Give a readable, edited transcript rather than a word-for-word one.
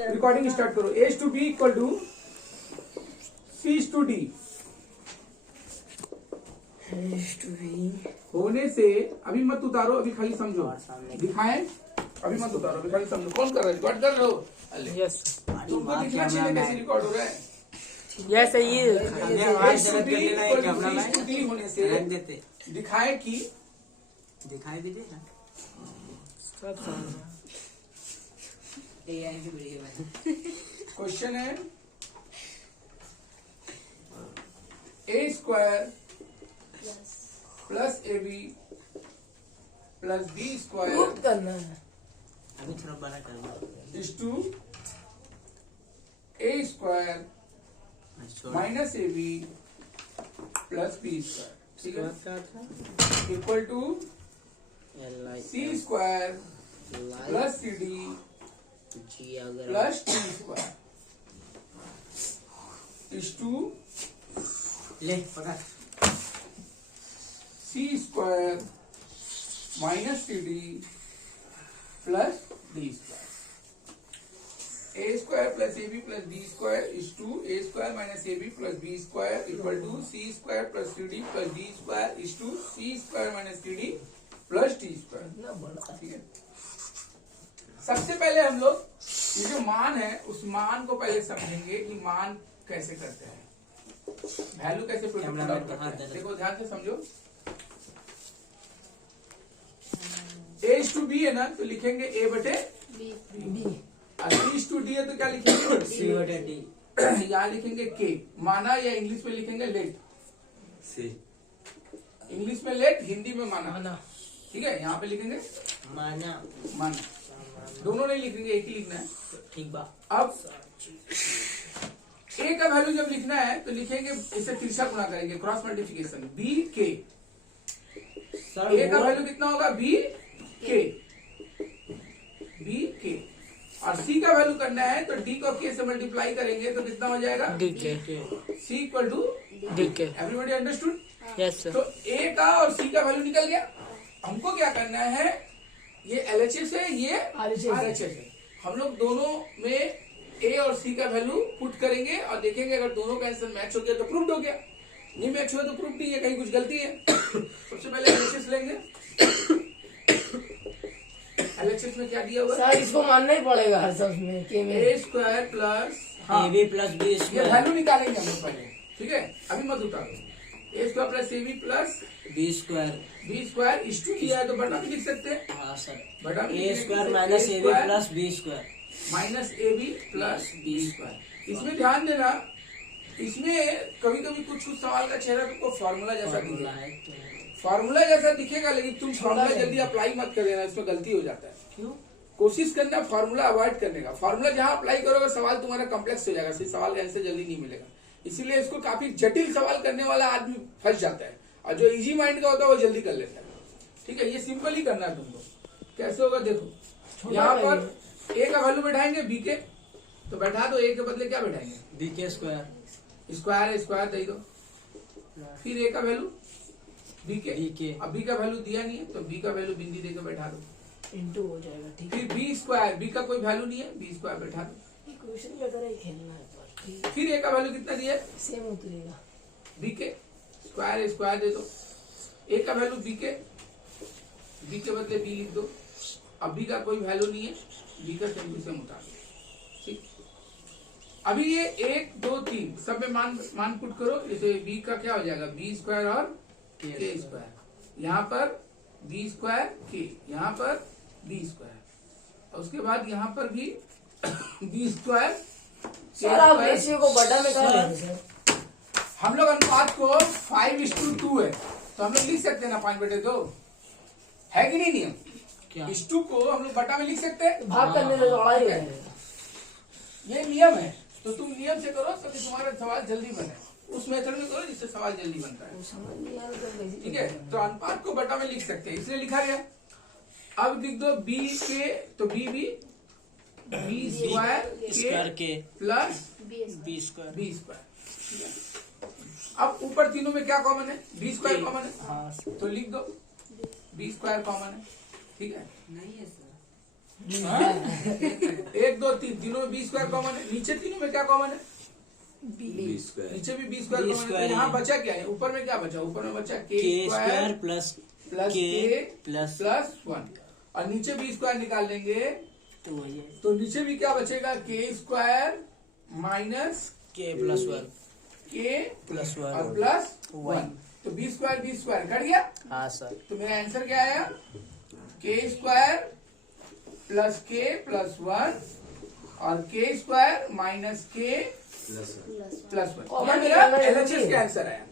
Recording start करो। H to B equal to C to D होने से अभी मत उतारो, अभी खाली समझो, दिखाएं, अभी मत उतारो, अभी खाली समझो। कौन कर रहा है? रिकॉर्ड कर रहे हो? यस तुमको दिखना चाहिए कैसे रिकॉर्ड हो रहा है। यस ये होने से दिखाए कि दिखाई दीजिए ना। क्वेश्चन है a square plus a b plus B square करना है। अभी थोड़ा बड़ा करना is to a square minus a b plus B square, ठीक है, equal to C square plus C D plus T square is to ले पकड़ c square minus C D plus D square. A square plus a b plus B square is to a square minus a b plus B square equal to C square plus C D plus D square is to C square minus C D plus T square, ठीक है। सबसे पहले हम लोग ये जो मान है उस मान को पहले समझेंगे कि मान कैसे करते हैं, वैल्यू कैसे प्रोड्यूस करते हैं। देखो ध्यान से समझो, ए टू बी है ना तो लिखेंगे ए बटे बी, और सी टू डी है तो क्या लिखेंगे सी बटे डी। यहाँ लिखेंगे के, माना, या इंग्लिश में लिखेंगे लेट। सी इंग्लिश में लेट, हिंदी में माना, ठीक है। यहाँ पे लिखेंगे माना माना, दोनों नहीं लिखेंगे, एक ही लिखना है, ठीक बा। अब ए का वैल्यू जब लिखना है तो लिखेंगे, इसे तिरछा गुणा करेंगे, क्रॉस मल्टीप्लिकेशन, बी के। ए का वैल्यू कितना होगा? बी के, बी के। और सी का वैल्यू करना है तो डी को के से मल्टीप्लाई करेंगे तो कितना हो जाएगा? डी के। सी इक्वल टू डी के। Everybody understood? Yes sir. तो ए का और सी का वैल्यू निकल गया। हमको क्या करना है, ये एलएचएस है, ये आरएचएस है, हम लोग दोनों में ए और सी का वैल्यू पुट करेंगे और देखेंगे अगर दोनों का आंसर मैच हो गया तो प्रूफ हो गया, नहीं मैच हुआ तो प्रूफ नहीं है, कहीं कुछ गलती है। सबसे पहले एलएचएस लेंगे। एलएचएस में क्या दिया हुआ है? सर इसको मानना ही पड़ेगा हर सब में के में a square plus, a b plus b ये स्क्वायर वैल्यू निकालेंगे हम लोग पहले, ठीक है, अभी मत उतारो। A square plus a b plus B square. B square इस टू किया है तो बटा भी लिख सकते हैं, हाँ सर। बटा भी a square minus a b plus B square minus a b plus B square. इसमें ध्यान देना, इसमें कभी कभी कुछ सवाल का चेहरा तुमको फॉर्मूला जैसा दिखेगा, फॉर्मूला जैसा दिखेगा, लेकिन तुम फॉर्मूला जल्दी अप्लाई मत कर देना, इसमें गलती हो जाता है। क्यों? कोशिश करना फॉर्मूला अवॉइड करने का। फॉर्मूला जहां अप्लाई करोगे सवाल तुम्हारा कॉम्प्लेक्स हो जाएगा, फिर सवाल का आंसर जल्दी नहीं मिलेगा। इसीलिए इसको काफी जटिल सवाल करने वाला आदमी फंस जाता है, और जो इजी माइंड का होता है वो जल्दी कर लेता है, ठीक है। ये सिंपल ही करना है तुमको। कैसे होगा देखो, यहाँ पर ए का वैल्यू बैठाएंगे बी के, तो बैठा दो, ए के बदले क्या बैठाएंगे? बी के स्क्वायर। स्क्वायर है, स्क्वायर दे दो, फिर ए का वैल्यू बी के। बी के। अब बी का वैल्यू दिया नहीं है तो बी का वैल्यू बिंदी देकर बैठा दो, इंटू हो जाएगा, ठीक है। फिर बी स्क्वायर, बी का कोई वैल्यू नहीं है, बी स्क्वायर बैठा दो, क्वेश्चन की तरह ही खेलना है पर फिर ए का वैल्यू कितना दिया? सेम उतरेगा। बी के स्क्वायर, स्क्वायर दे दो, ए का वैल्यू बी के, बी के बदले बी लिख दो। अब बी का कोई वैल्यू नहीं है, बी का सेम उतार दो, ठीक। अभी ये 1 2 3 सब में मान पुट करो, जैसे बी का क्या हो जाएगा? बी स्क्वायर और के स्क्वायर, यहाँ पर बी स्क्वायर के, यहाँ पर बी स्क्वायर, और उसके बाद यहाँ पर भी बी स्क्वायर। सर आप रेशियो को बटा में कर रहे सर। हम लोग अनुपात को 5:2 है तो हम लोग लिख सकते हैं ना 5/2, है कि नहीं नियम? क्या? 2 को हम लोग बटा में लिख सकते हैं, भाग करने से थोड़ा ही रहेगा। ये नियम है, तो तुम नियम से करो तो तुम्हारा सवाल जल्दी बने, उस मेथड में करो जिससे सवाल जल्दी बनता है, समझ नहीं आ रहा तो ठीक है। तो अनुपात को बटा में लिख सकते हैं, इसलिए लिखा गया। अब लिख दो बी के, तो बी स्क्वायर के plus B square. B square. अब ऊपर तीनों में क्या कॉमन है? बी स्क्वायर कॉमन है, हाँ तो लिख दो बी स्क्वायर कॉमन है, ठीक है। नहीं है सर, हाँ? 1 2 3 तीनों में बी स्क्वायर कॉमन है, नीचे तीनों में क्या कॉमन है? बी स्क्वायर नीचे भी बी स्क्वायर B कॉमन है, स्क्वायर तो यहाँ है। बचा क्या है? ऊपर में क्या बचा? ऊपर में बचा के के स्क्वायर स्क्वायर प्लस प्लस के के प्लस प्लस 1 और नीचे बी स्क्वायर निकाल लेंगे तो वही है तो नीचे भी क्या बचेगा? के स्क्वायर माइनस के प्लस 1 के प्लस और 1 प्लस One. 1 तो बी स्क्वायर कट गया। हाँ सर तो मेरा आंसर क्या आया? के स्क्वायर प्लस के प्लस 1 और के स्क्वायर माइनस के प्लस प्लस 1 Common मेरा निकालना LHS जरूरी का है। आंसर आया।